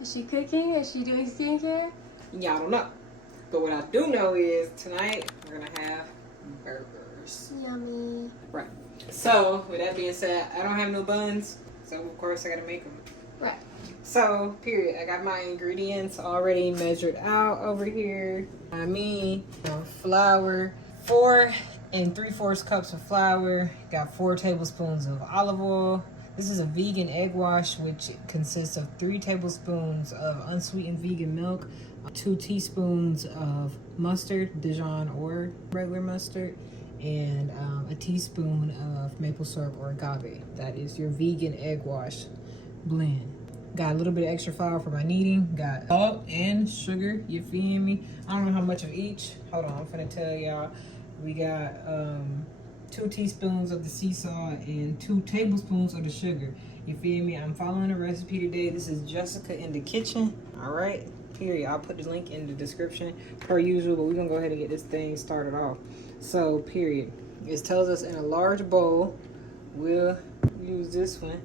Is she cooking? Is she doing skincare? Y'all don't know. But what I do know is tonight we're gonna have burgers. Yummy. Right. So with that being said, I don't have no buns, so of course I gotta make them. Right. So period. I got my ingredients already measured out over here. Flour, 4 3/4 cups of flour. Got 4 tablespoons of olive oil. This is a vegan egg wash, which consists of 3 tablespoons of unsweetened vegan milk, 2 teaspoons of mustard, Dijon or regular mustard, and a teaspoon of maple syrup or agave. That is your vegan egg wash blend. Got a little bit of extra flour for my kneading. Got salt and sugar, you feel me? I don't know how much of each. Hold on, I'm finna tell y'all. We got 2 teaspoons of the sea salt and 2 tablespoons of the sugar. You feel me? I'm following a recipe today. This is Jessica in the kitchen. All right, period. I'll put the link in the description per usual, but we're gonna go ahead and get this thing started off. So, period. It tells us in a large bowl, we'll use this one.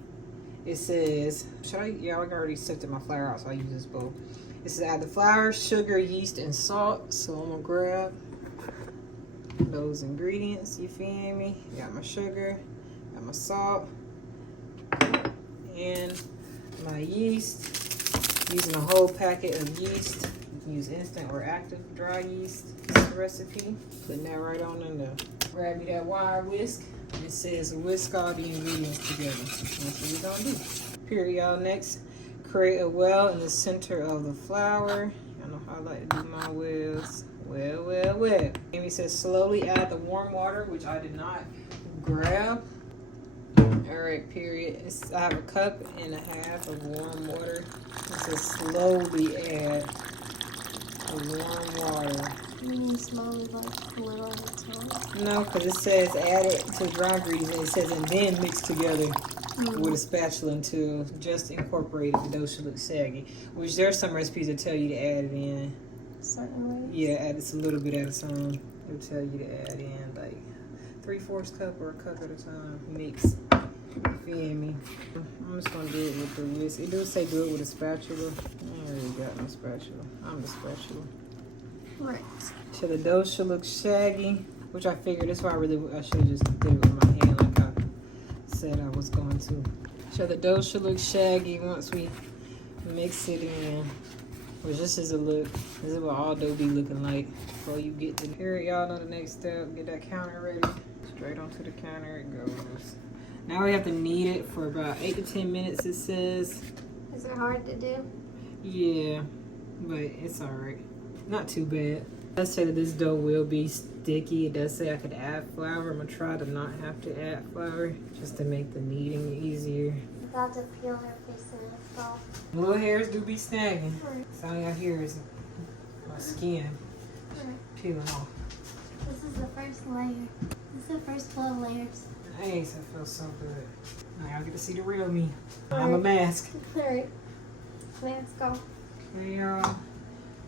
It says, I already sifted my flour out, so I use this bowl. It says add the flour, sugar, yeast, and salt. So I'm gonna grab those ingredients, you feel me? Got my sugar, got my salt, and my yeast. Using a whole packet of yeast. You can use instant or active dry yeast. This is the recipe. Putting that right on in there. Grab me that wire whisk. It says whisk all the ingredients together. That's what we're gonna do. Period, y'all. Next, create a well in the center of the flour. I know how I like to do my wells. Well. Amy says slowly add the warm water, which I did not grab. Alright, period. I have a cup and a half of warm water. It says slowly add the warm water. You mean slowly, like little at a time? No, because it says add it to dry ingredients, and it says and then mix together with a spatula until just incorporated. The dough should look saggy. Which there's some recipes that tell you to add it in certain ways. Yeah, add it a little bit at a time. It'll tell you to add in like 3/4 cup or a cup at a time. Mix. You feel me? I'm just gonna do it with the whisk. It does say do it with a spatula. I ain't really got no spatula. I'm the spatula. Right. So the dough should look shaggy, which I figured that's why I should have just did it with my hand like I said I was going to. So the dough should look shaggy once we mix it in. Which this is a look. This is what all dough be looking like before you get to here. Y'all know the next step. Get that counter ready. Straight onto the counter it goes. Now we have to knead it for about 8 to 10 minutes, it says. Is it hard to do? Yeah, but it's alright. Not too bad. Let's say that this dough will be sticky. It does say I could add flour. I'm gonna try to not have to add flour just to make the kneading easier. About to peel her face and it's off. Little hairs do be snagging. Right. So all y'all hear is my skin peeling off. This is the first layer. This is the first 12 layers. Nice, that feels so good. Now y'all get to see the real me. I'm a mask. Alright. Let's go. Okay, y'all.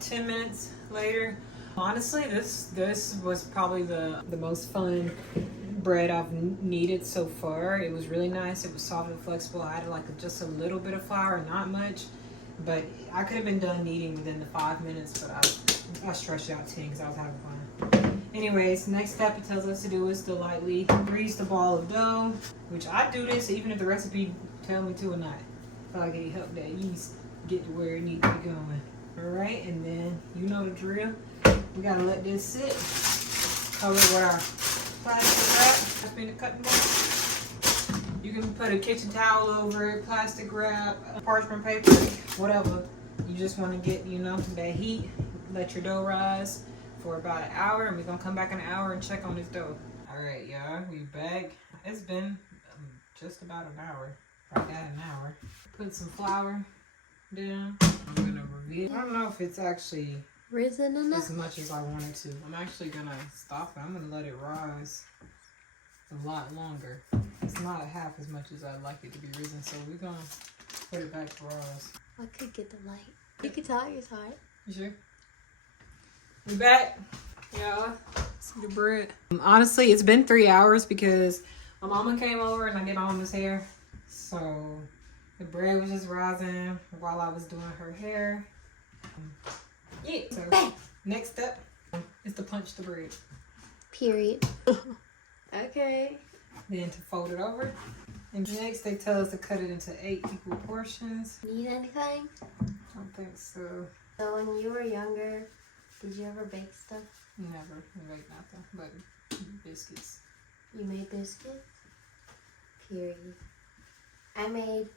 10 minutes later. Honestly, this was probably the most fun bread I've kneaded so far. It was really nice. It was soft and flexible. I added like just a little bit of flour, not much. But I could have been done kneading within the 5 minutes, but I stretched out 10 because I was having fun. Anyways, next step it tells us to do is to lightly grease the ball of dough, which I do this even if the recipe tell me to or not. I feel like it helped that yeast get to where it needs to be going. Alright, and then you know the drill. We gotta let this sit. Cover it with our plastic wrap. That's been the cutting board. You can put a kitchen towel over it, plastic wrap, parchment paper, whatever. You just want to get, that heat. Let your dough rise for about an hour, and we're gonna come back in an hour and check on this dough. Alright, y'all, we back. It's been just about an hour. Right at an hour. Put some flour down. I'm gonna reveal. I don't know if it's actually risen enough as much as I wanted to. I'm actually gonna stop it. I'm gonna let it rise a lot longer. It's not half as much as I'd like it to be risen, so we're gonna put it back to rise. I could get the light. You can tell it's hot. You sure? We back. Yeah. See the bread. Honestly, it's been 3 hours because my mama came over and I did my mama's hair. So The bread was just rising while I was doing her hair. Yeah. So next step is to punch the bread. Period. Okay. Then to fold it over. And next they tell us to cut it into 8 equal portions. Need anything? I don't think so. So when you were younger, did you ever bake stuff? Never make nothing but biscuits. You made biscuits? Period. I made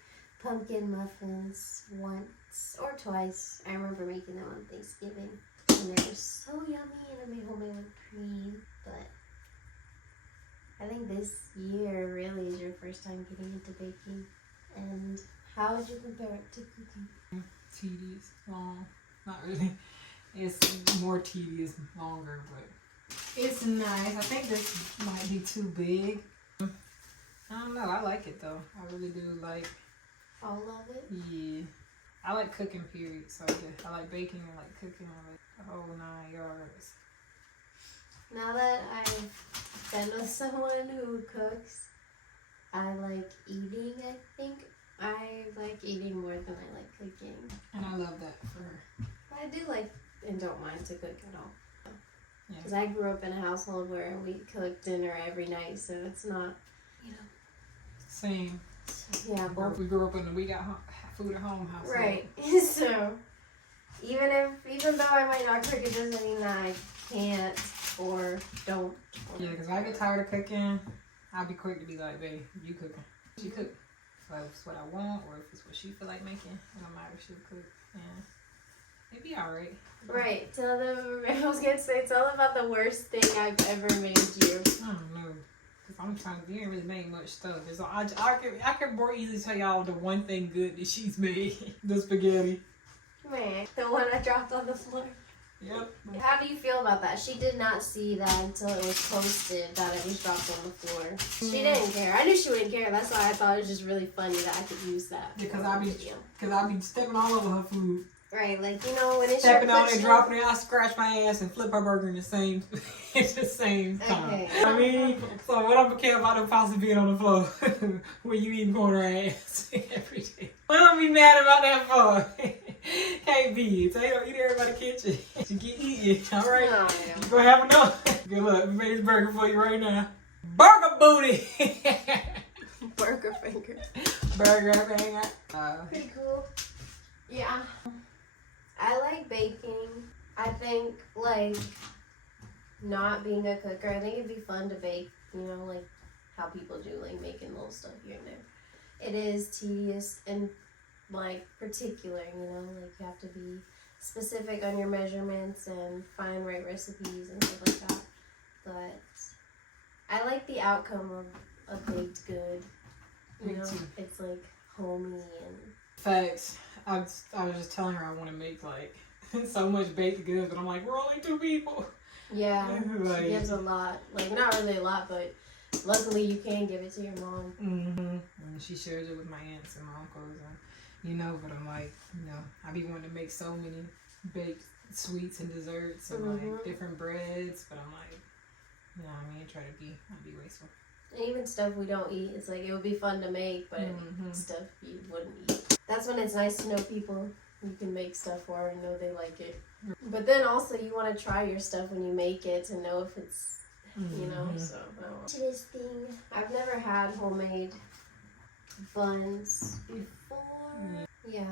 pumpkin muffins once or twice. I remember making them on Thanksgiving. And they were so yummy, and I made homemade whipped cream. But I think this year really is your first time getting into baking. And how would you compare it to cooking? Tedious, long, not really. It's more tedious, longer, but it's nice. I think this might be too big. I don't know. I like it though. I really do like. All of it? Yeah, I like cooking. Period. So yeah, I like baking. I like cooking. I like the whole 9 yards. Now that I've been with someone who cooks, I like eating, I think. I like eating more than I like cooking. And I love that for her. I do like and don't mind to cook at all. Yeah. Because I grew up in a household where we cooked dinner every night, so it's not, you know. Same. Yeah, both. We grew up in the we got food at home house. Right. So even though I might not cook, it doesn't mean that I can't or don't. Yeah, because when I get tired of cooking, I'll be quick to be like, babe, you cooking. She cook. So if it's what I want or if it's what she feel like making, it don't matter, she'll cook. And it'd be alright. Right. Tell them, I was going to say, tell them about the worst thing I've ever made you. I don't know. Because I'm trying to, you ain't really made much stuff. It's, I can more easily tell y'all the one thing good that she's made. The spaghetti. Man, the one I dropped on the floor. Yep. How do you feel about that? She did not see that until it was posted that it was dropped on the floor. She didn't care. I knew she wouldn't care. That's why I thought it was just really funny that I could use that. Because I be stepping all over her food. Right, like, you know, when it's stepping your on it, dropping it, I scratch my ass and flip her burger in the same time. Okay. I mean, so what I'm care about them possibly being on the floor when you eating corner ass every day. What I'm be mad about that for? Can't be. So you don't eat everybody kitchen. You get eating, all right? No, You gonna have enough. Good luck. We made this burger for you right now. Burger booty. Burger finger. Burger finger. Pretty cool. Yeah. I like baking. I think, like, not being a cooker, I think it'd be fun to bake, you know, like how people do, like making little stuff here and there. It is tedious and, like, particular, you know, like you have to be specific on your measurements and find right recipes and stuff like that. But I like the outcome of a baked good. You know, it's like homey and... Facts. I was just telling her I want to make like so much baked goods, but I'm like, we're only 2 people. Yeah, like, she gives a lot. Like, not really a lot, but luckily you can give it to your mom. Mm-hmm. And she shares it with my aunts and my uncles, and you know. But I'm like, you know, I be wanting to make so many baked sweets and desserts and like different breads, but I'm like, you know, I mean, try to be, I'd be wasteful. And even stuff we don't eat, it's like it would be fun to make, but stuff you wouldn't eat. That's when it's nice to know people you can make stuff for and know they like it. But then also you want to try your stuff when you make it to know if it's, you know, so I don't know. To this thing, I've never had homemade buns before. Yeah,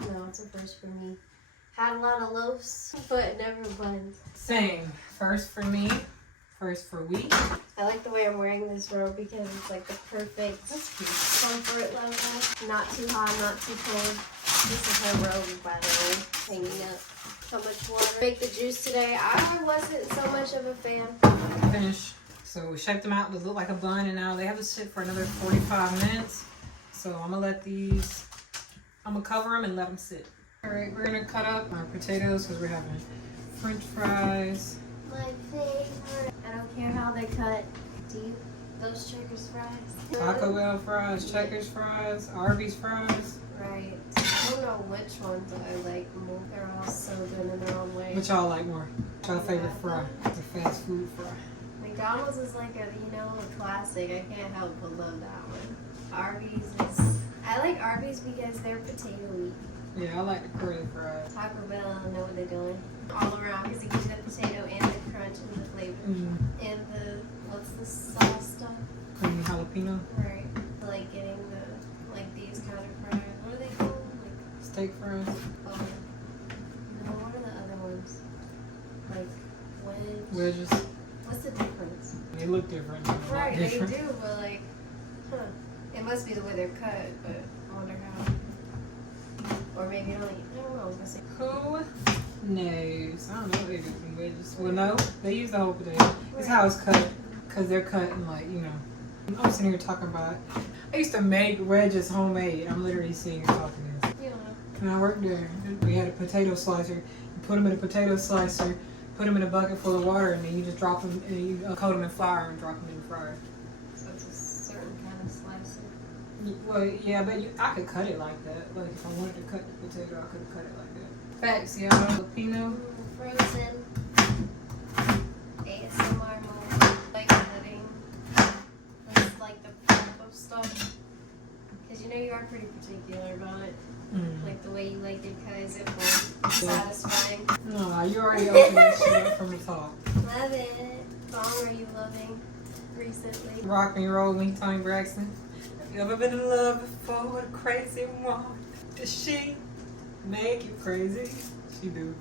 no, it's a first for me. Had a lot of loaves, but never buns. Same. First for me. First for we. I like the way I'm wearing this robe because it's like the perfect comfort level. Not too hot, not too cold. This is her robe, by the way, hanging up. So much water. Make the juice today. I wasn't so much of a fan. Finished. So we shaped them out to look like a bun, and now they have to sit for another 45 minutes. So I'm gonna let these, I'm gonna cover them and let them sit. All right, we're gonna cut up our potatoes because we're having French fries. My favorite. I don't care how they cut. Do you? Those Checkers fries? Taco Bell fries, Checkers fries, Arby's fries. Right. I don't know which ones I like more. They're all so good in their own way. Which y'all like more? What's your favorite fry? The fast food fry. McDonald's is like a, you know, a classic. I can't help but love that one. Arby's is I like Arby's because they're potato-y. Yeah, I like the curly fries. Taco Bell, I don't know what they're doing. All around because it gives you the potato and the crunch and the flavor. And the, what's the sauce stuff? Creamy jalapeno. Right. Like getting the, like these kind of fries. What are they called? Like, Steak fries. no, what are the other ones? Like Wedges. What's the difference? They look different. Right, they Different. do, but like, it must be the way they're cut, but I wonder how. Or maybe I don't know. I was gonna say. Who knows? I don't know what they do from wedges. Well, no, they use the whole potato. It's how it's cut, because they're cut in like, you know. I'm sitting here talking about, I used to make wedges homemade. I'm literally sitting here talking this. Yeah. When I worked there, we had a potato slicer. You put them in a potato slicer, put them in a bucket full of water, and then you just drop them, and you coat them in flour and drop them in the fryer. So it's a certain kind of slicer. Well, yeah, but I could cut it like that. Like, if I wanted to cut the potato, I could cut it like that. Facts, yeah, jalapeno. Frozen. ASMR mode. Like cutting. That's like the prep of stuff. Because you know you are pretty particular about it. Like the way you like it cut, is it more satisfying? No, you already opened that shit up from the top. Love it. Song are you loving recently? Rock me, roll me, Toni Braxton. Have you ever been in love before with a crazy one? Does she make you crazy? She do.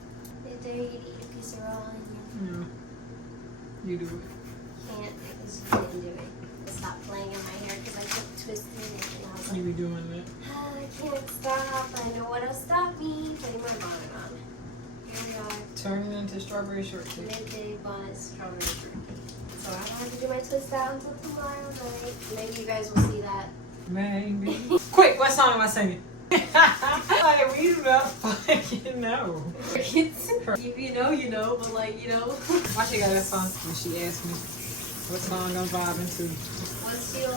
The day you'd eat a piece of raw onion. Yeah. You do it. Can't because you didn't do it. Stop playing in my hair because I kept twisting it and I was like, You be doing that. I can't stop. I know what'll stop me. Putting my bonnet on. Here we are. Turning into strawberry shortcake. Midday bonnet strawberry shortcake. So I don't have to do my twist out until tomorrow night. Maybe you guys will see that. Maybe. Quick, what song am I singing? Like, we do not fucking know. If you know, you know, but like, you know. Why she got that song? When she asked me what song I'm vibing to. What's your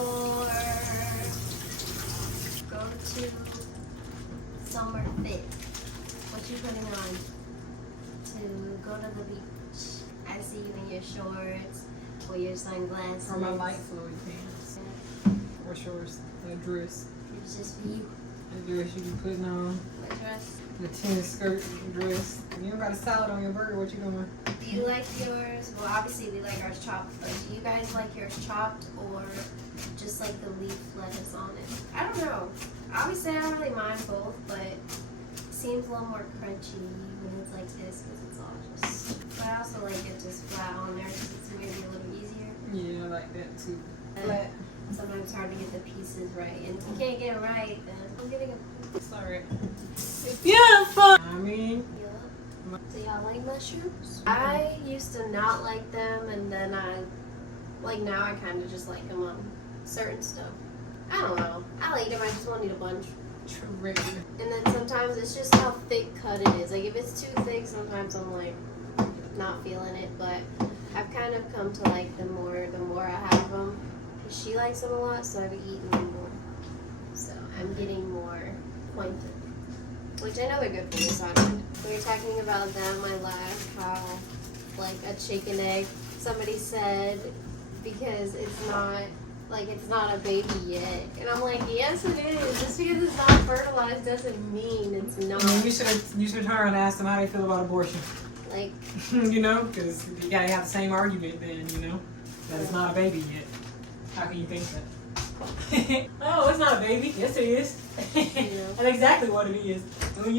go-to summer fit? What you putting on to go to the beach? I see you in your shorts or your sunglasses. Or my light flowy pants. Or shorts. A dress. It's just for you. A dress you be putting on. What dress? The tennis skirt dress. You don't got a salad on your burger, what you doing? Do you like yours? Well, obviously we like ours chopped, but do you guys like yours chopped or just like the leaf lettuce on it? I don't know. Obviously I don't really mind both, but it seems a little more crunchy when it's like this because it's all just. But I also like it just flat on there because it's maybe a little easier. Yeah, I like that too. But sometimes it's hard to get the pieces right, and if you can't get it right, then I'm getting a. It's alright. It's beautiful! I mean, Do y'all like mushrooms? I used to not like them, and then now I kind of just like them on certain stuff. I don't know. I like them, I just won't eat a bunch. trigger. And then sometimes it's just how thick cut it is. Like if it's too thick, sometimes I'm like not feeling it, but I've kind of come to like the more I have them. She likes them a lot, so I've been eating them more. So I'm getting more pointed. Which I know they're good for you, so I don't mind. We were talking about them, I laughed how, like, a chicken egg, somebody said, because it's not a baby yet. And I'm like, yes it is. Just because it's not fertilized doesn't mean it's not. I mean, you should turn around and ask them how they feel about abortion. Like, you know, because you gotta have the same argument then, you know, that it's not a baby yet. How can you think that? Oh, it's not a baby. Yes, it is. That's exactly what it is. When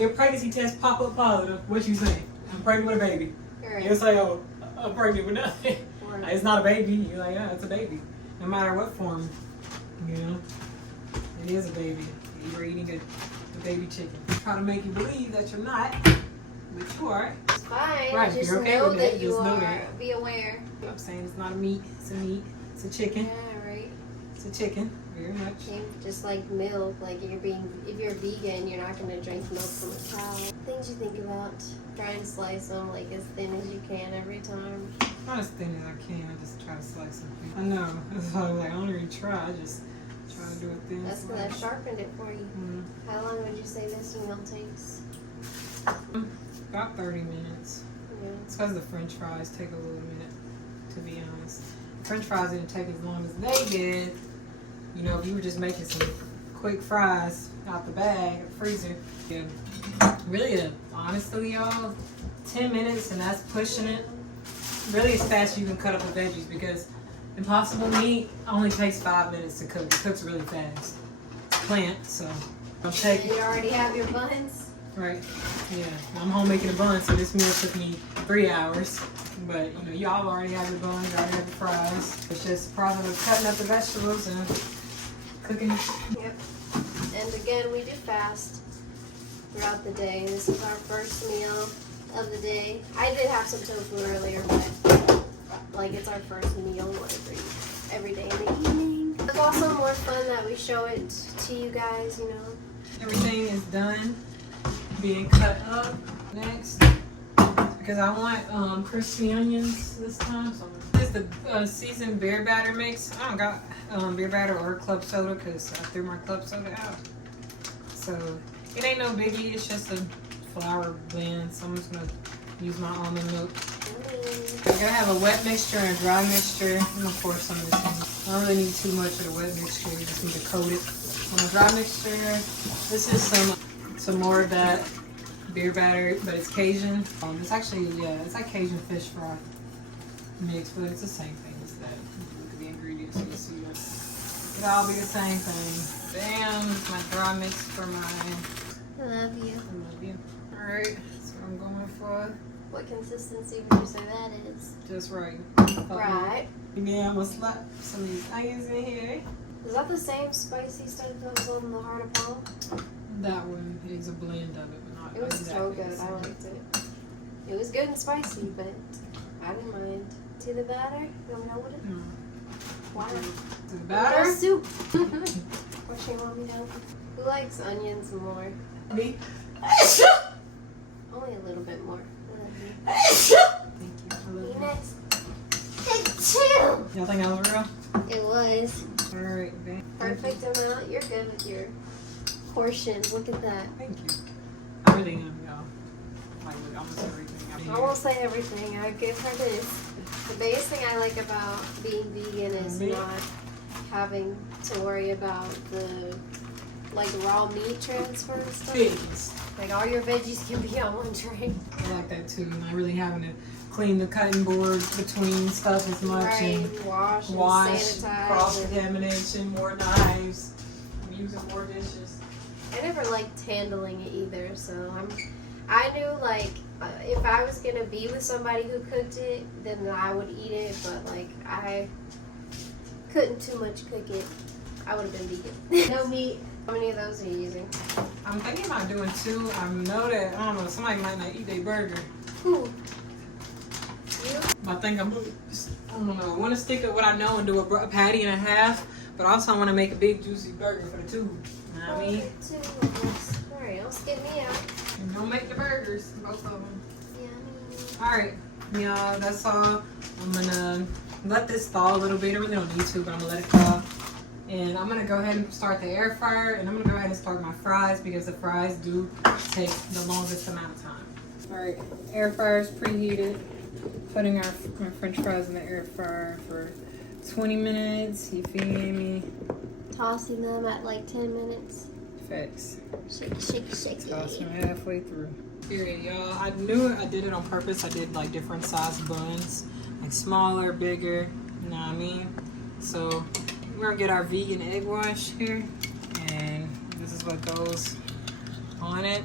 your pregnancy test pop up positive, what you say? I'm pregnant with a baby. right. You'll say, oh, I'm pregnant with nothing. Or, It's not a baby. You're like, yeah, it's a baby. No matter what form, you know, it is a baby. You're eating a baby chicken. Try to make you believe that you're not, but you are. it's fine. Right, Just you're okay know with that it. you Just know are. that. Be aware. I'm saying it's not a meat. It's a meat. It's a chicken. Yeah, right. It's a chicken. Very much. Just like milk, like if you're vegan, you're not gonna drink milk from a cow. Things you think about. Try and slice them like as thin as you can every time. Not as thin as I can. I just try to slice them. I know. That's why I was like, I don't really try. I just try to do it thin. That's because I sharpened it for you. Mm. How long would you say this meal takes? About 30 minutes. Yeah. It's because the French fries take a little minute, to be honest. French fries didn't take as long as they did. You know, if you were just making some quick fries out the bag, freezer. Yeah. Really, honestly, y'all, 10 minutes and that's pushing it. Really, as fast as you can cut up the veggies because Impossible Meat only takes 5 minutes to cook. It cooks really fast. It's plant, so I'll take it. You already have your buns? Right. Yeah. I'm home making a bun, so this meal took me 3 hours. But you know, y'all already have your buns, already have your fries. It's just the process of cutting up the vegetables and cooking. Yep. And again, we do fast throughout the day. This is our first meal of the day. I did have some tofu earlier, but like it's our first meal every day in the evening. It's also more fun that we show it to you guys, you know. Everything is done being cut up. Next, because I want crispy onions this time. So this is the seasoned beer batter mix. I don't got beer batter or club soda because I threw my club soda out. So it ain't no biggie. It's just a flour blend. So I'm just gonna use my almond milk. I gotta have a wet mixture and a dry mixture. I'm gonna pour some of this in. I don't really need too much of the wet mixture. You just need to coat it. On the dry mixture, this is some more of that beer batter, but it's Cajun. It's actually, yeah, it's like Cajun fish fry mix, but it's the same thing as that. Look at the ingredients so you see it. It'll all be the same thing. Bam, my dry mix for mine. I love you. I love you. All right, that's what I'm going for. What consistency would you say that is? Just right. Right. Yeah, I'm gonna slap some of these onions in here. Is that the same spicy stuff that was on the Heart of Palm? That one is a blend of it, but not It was exactly so the good. I same. liked it. It was good and spicy, but I didn't mind. See the batter? You don't know what it is? No. Wow. The batter? Soup. What she want me to help? Who likes onions more? Me? Only a little bit more. Thank you. I love You you. next. Two. Y'all think I was real? It was. Alright, babe. Perfect amount. You're good with your portions. Look at that. Thank you. I really am, y'all. Like, with almost everything. I won't say everything. I give her this. The biggest thing I like about being vegan is not having to worry about the like raw meat transfer and stuff. Pigs. Like all your veggies can be on one tray. I like that too. Not really having to clean the cutting board between stuff as much Right. and Wash, wash, sanitize. cross contamination, more knives. I'm using more dishes. I never liked handling it either, so I knew like if I was gonna be with somebody who cooked it, then I would eat it. But like I couldn't too much cook it. I would have been vegan. No meat. How many of those are you using? I'm thinking about doing 2. I know that, I don't know, somebody might not eat their burger. Who? You? I think I'm, I don't know, I want to stick to what I know and do a patty and a half, but also I want to make a big juicy burger for the 2. You know what I mean? 2 of us. Alright, don't skip me out. And don't make the burgers, both of them. Yummy. Alright, y'all, that's all. I'm going to let this thaw a little bit. I really don't need to, but I'm going to let it thaw. And I'm going to go ahead and start the air fryer, and I'm going to go ahead and start my fries because the fries do take the longest amount of time. Alright, air fryer is preheated. Putting my french fries in the air fryer for 20 minutes. You feeding me? Tossing them at like 10 minutes. Facts. Shake, shake, shake. Toss them halfway through. Period, y'all. I knew I did it on purpose. I did like different size buns, like smaller, bigger. You know what I mean? So we're gonna get our vegan egg wash here, and this is what goes on it.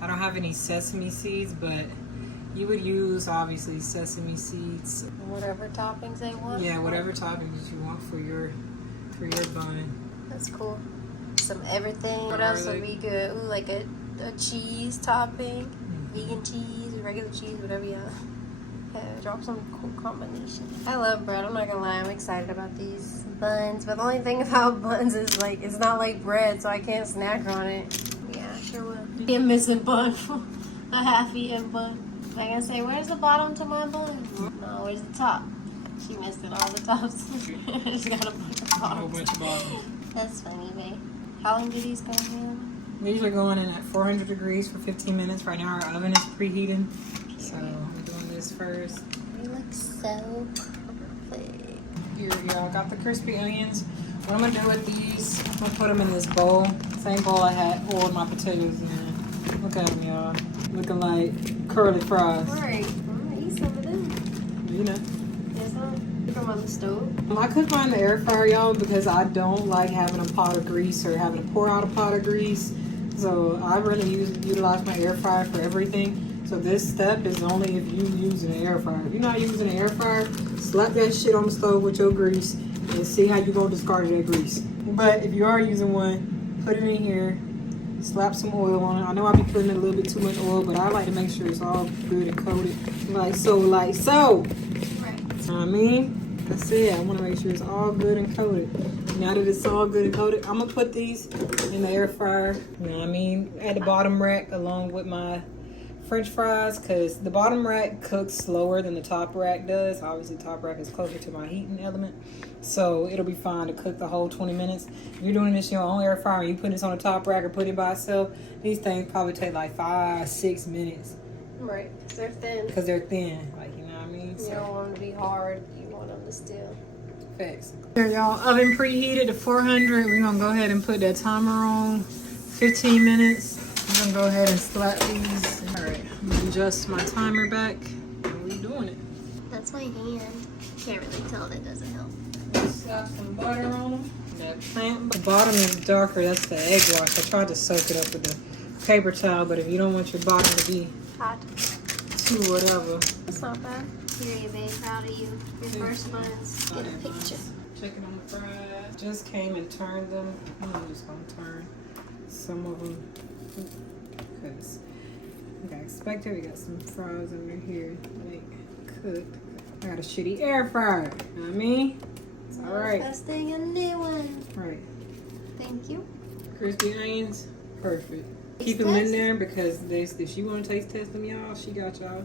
I don't have any sesame seeds, but you would use obviously sesame seeds. Whatever toppings they want. Yeah, whatever toppings you want for your bun. That's cool. Some everything. What else would be good? Ooh, like a cheese topping, vegan cheese, regular cheese, whatever you have. Drop some cool combination. I love bread. I'm not gonna lie. I'm excited about these buns. But the only thing about buns is like it's not like bread, so I can't snack on it. Yeah, I sure will. Be a missing bun. A half-eaten bun. Like I say, where's the bottom to my bun? No, where's the top? She missed it all the tops. Just got a bunch of A whole bottoms. bunch of bottoms. That's funny, babe. How long do these go in? These are going in at 400 degrees for 15 minutes. Right now our oven is preheated. So I'm doing this first. They look so perfect. Here y'all got the crispy onions. What I'm gonna do with these, I'm gonna put them in this bowl. Same bowl I had oiled my potatoes in. Look at them, y'all. Looking like curly fries. Alright, I'm gonna eat some of them. You know. Yes, I'm cook them on the stove. I cook mine in the air fryer, y'all, because I don't like having a pot of grease or having to pour out a pot of grease. So I really utilize my air fryer for everything. So this step is only if you use an air fryer. If you're not using an air fryer, slap that shit on the stove with your grease and see how you gonna discard that grease. But if you are using one, put it in here, slap some oil on it. I know I be putting in a little bit too much oil, but I like to make sure it's all good and coated. Like so. Right. You know what I mean? That's it. I want to make sure it's all good and coated. Now that it's all good and coated, I'm going to put these in the air fryer. You know what I mean? At the bottom rack along with my French fries, because the bottom rack cooks slower than the top rack does. Obviously, top rack is closer to my heating element. So it'll be fine to cook the whole 20 minutes. If you're doing this in your own air fryer and you put this on the top rack or put it by itself, these things probably take like 5-6 minutes. Right. They're thin. Because they're thin. Like, you know what I mean? You don't want them to be hard. You want them to still. Facts. There, y'all. Oven preheated to 400. We're going to go ahead and put that timer on. 15 minutes. I'm going to go ahead and slap these. All right. I'm going to adjust my timer back. How are we doing it? That's my hand. Can't really tell. That doesn't help. Slap some butter on them. That plant. The bottom is darker. That's the egg wash. I tried to soak it up with the paper towel, but if you don't want your bottom to be hot, too whatever. It's not bad. Here you babe. Proud of you. Your first ones. Get a picture. Chicken on the fries. Just came and turned them. I'm just gonna turn some of them because I expected. We got some fries under here, like cooked. I got a shitty air fryer. You know what I mean? It's all right. Best thing in the new one. Right. Thank you. Crispy onions, perfect. Keep them in there because if she want to taste test them, y'all, she got y'all.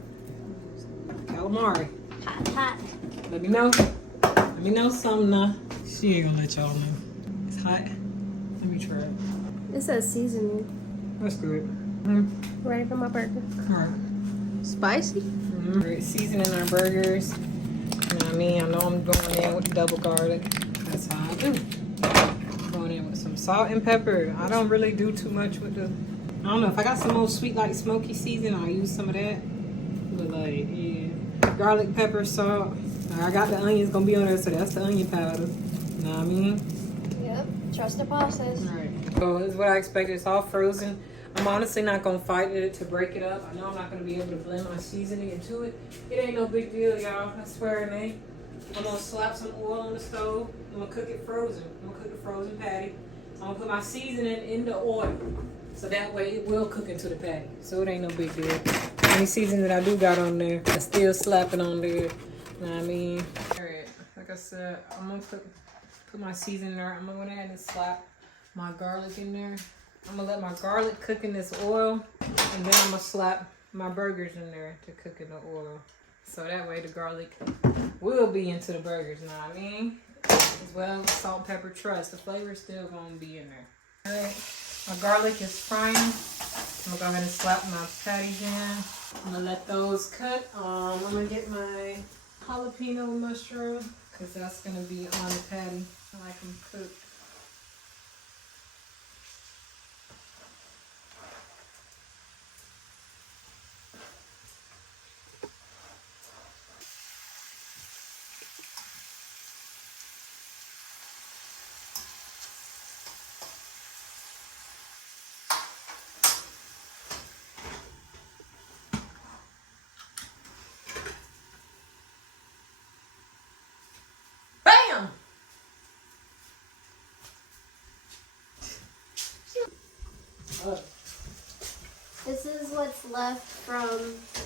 Calamari. Hot, hot. Let me know. Let me know something now. She ain't gonna let y'all know. It's hot. Let me try it. It says seasoning. That's good. Ready for my burger. Alright. Spicy? We're seasoning our burgers. You know what I mean? I know I'm going in with the double garlic. That's how I do. Going in with some salt and pepper. I don't really do too much with the... I don't know. If I got some more sweet, like smoky season, I'll use some of that. But like, yeah. Garlic, pepper, salt. I got the onions gonna be on there, so that's the onion powder. You know what I mean? Yep. Trust the process. Alright. So this is what I expected. It's all frozen. I'm honestly not gonna fight it to break it up. I know I'm not gonna be able to blend my seasoning into it. It ain't no big deal, y'all. I swear it ain't. I'm gonna slap some oil on the stove. I'm gonna cook it frozen. I'm gonna cook the frozen patty. I'm gonna put my seasoning in the oil. So that way it will cook into the patty. So it ain't no big deal. Any seasoning that I do got on there, I still slap it on there. You know what I mean? Alright, like I said, I'm gonna put my seasoning there. I'm gonna go ahead and slap my garlic in there. I'm gonna let my garlic cook in this oil, and then I'm gonna slap my burgers in there to cook in the oil. So that way the garlic will be into the burgers, you know what I mean? As well as salt, pepper, trust. The flavor is still gonna be in there. Alright, my garlic is frying. I'm gonna go ahead and slap my patties in. I'm gonna let those cook. I'm gonna get my jalapeno mushroom, because that's gonna be on the patty. I like them cooked. This is what's left from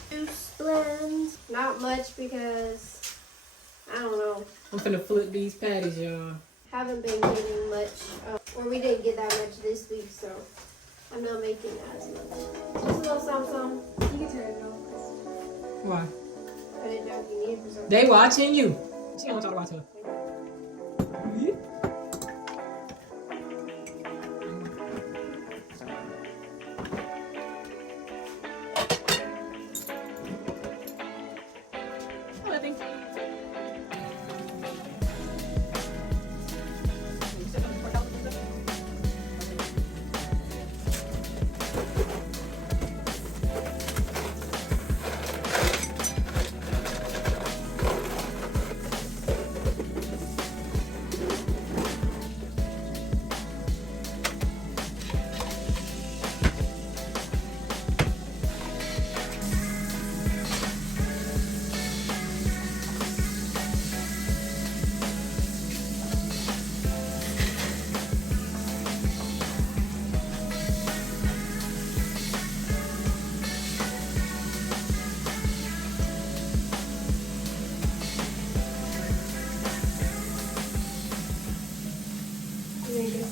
juice blend. Not much because, I don't know. I'm finna flip these patties, y'all. Haven't been getting much, or we didn't get that much this week, so I'm not making as much. Just a little something. You can turn it on. Why? I didn't know if you needed for something. They watching you. She don't want y'all to watch her.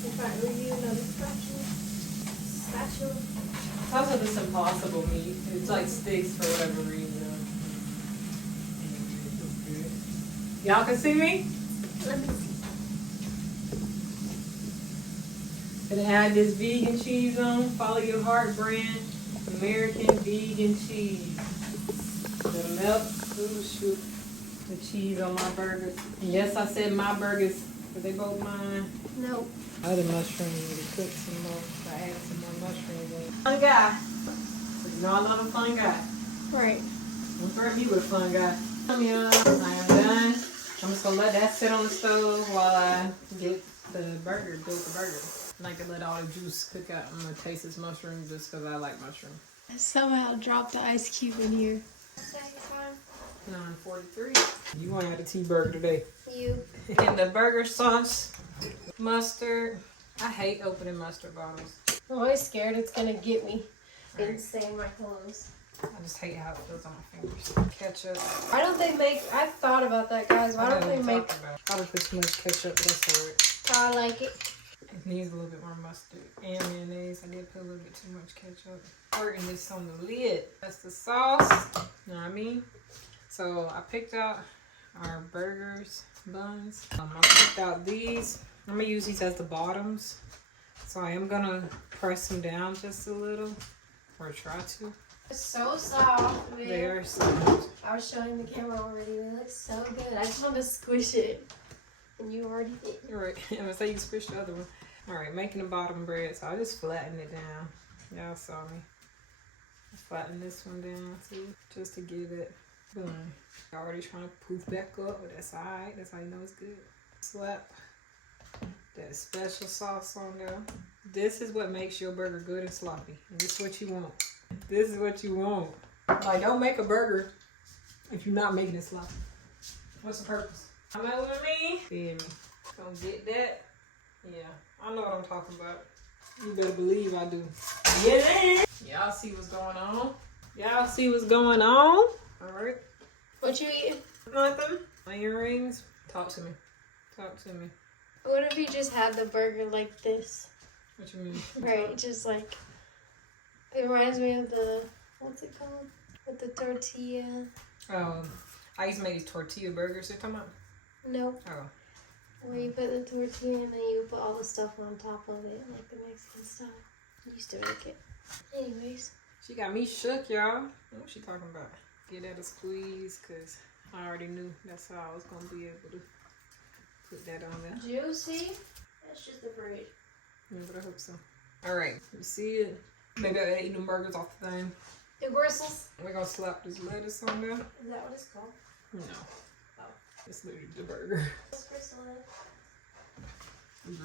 If I review another spatula. Also, this impossible meat. It's like sticks for whatever reason. Y'all can see me? Let me see. Gonna add this vegan cheese on. Follow your heart brand. American vegan cheese. The milk, ooh, shoot. The cheese on my burgers. And yes, I said my burgers, but they both mine. Nope. Other mushrooms, to cook some more. I add some more mushrooms in. Fun guy. You know I love a fun guy. Right. Don't threaten me with a fun guy. I am done. I'm just gonna let that sit on the stove while I get the burger, build the burger. And I can let all the juice cook out. I'm gonna taste this mushroom just because I like mushrooms. I somehow dropped the ice cube in here. 9:43. You want to have a tea burger today? You. And the burger sauce, mustard. I hate opening mustard bottles. I'm always scared it's gonna get me Right. and stain my clothes. I just hate how it feels on my fingers. Ketchup. Why don't they make? I thought about that, guys. Why don't they make? I would put too much ketchup, but that's alright. I like it. It needs a little bit more mustard and mayonnaise. I did put a little bit too much ketchup. Squirting this on the lid. That's the sauce. You know what I mean? So I picked out our burgers, buns. I picked out these. I'm gonna use these as the bottoms. So I am gonna press them down just a little, or try to. It's so soft, man. They are soft. I was showing the camera already. They look so good. I just want to squish it, and you already did. You're right. I'm gonna say you squish the other one. All right, making the bottom bread. So I just flatten it down. Y'all saw me. I flatten this one down too, just to give it. Boom. Already trying to poof back up, but that's alright. That's how you know it's good. Slap that special sauce on there. This is what makes your burger good and sloppy. And this is what you want. This is what you want. Like, don't make a burger if you're not making it sloppy. What's the purpose? Come out with me. Feel me. Gonna get that. Yeah, I know what I'm talking about. You better believe I do. Get in. Y'all see what's going on? Y'all see what's going on? Alright. What you eating? Nothing. My earrings. Talk to me. Talk to me. What if you just had the burger like this? What you mean? Right, just like, it reminds me of the, what's it called? With the tortilla. I used to make these tortilla burgers. You talking about? Nope. Oh. Where you put the tortilla and then you put all the stuff on top of it, like the Mexican style. I used to make it. Anyways. She got me shook, y'all. What's she talking about? Get that a squeeze, because I already knew that's how I was going to be able to put that on there. Juicy? That's just the fridge. Yeah, but I hope so. Alright, you see it? Maybe I ate them burgers off the thing. The gristles? We're going to slap this lettuce on there. Is that what it's called? No. Oh. It's literally the burger. What's gristle in?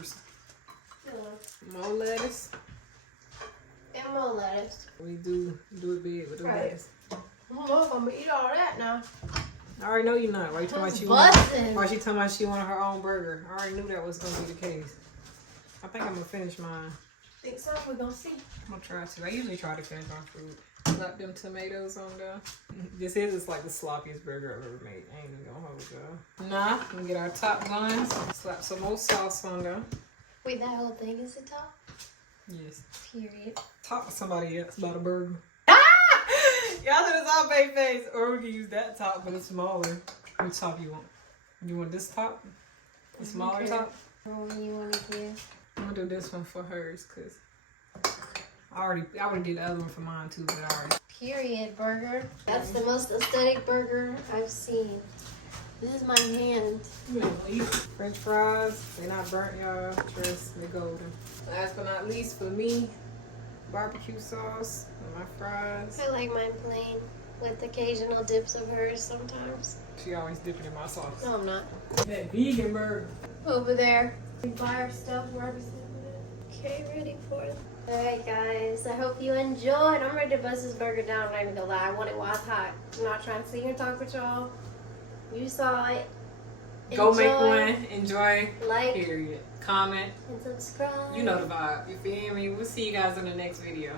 More lettuce. And more lettuce. We do it big with the lettuce. I don't know if I'm gonna eat all that now. I already know you're not. Why you talking about why she talking about she wanted her own burger? I already knew that was gonna be the case. I think I'm gonna finish mine. Think so? We're gonna see. I'm gonna try to. I usually try to finish my food. Slap them tomatoes on there. This is like the sloppiest burger I've ever made. I ain't even gonna hold y'all. Nah, we get our top buns. Slap some more sauce on there. Wait, that whole thing is the top? Yes. Period. Talk to somebody else about a burger. Y'all said it's all baked face. Or we can use that top, but it's smaller. Which top you want? You want this top? The smaller top? What one you want to do? I'm gonna do this one for hers, cause I would do the other one for mine too, but I already. Period burger. That's the most aesthetic burger I've seen. This is my hand. You know, eat French fries. They're not burnt, y'all. Trust, they're golden. Last but not least, for me, barbecue sauce and my fries. I like mine plain with occasional dips of hers sometimes. She always dipping in my sauce. No, I'm not. That vegan burger. Over there. We buy our stuff wherever. Okay, ready for it. Alright guys, I hope you enjoyed. I'm ready to bust this burger down. I'm not even gonna lie, I want it while it's hot. I'm not trying to sit here and talk with y'all. You saw it. Go make one. Enjoy. Like. Period. Comment. And subscribe. You know the vibe. You feel me? We'll see you guys in the next video.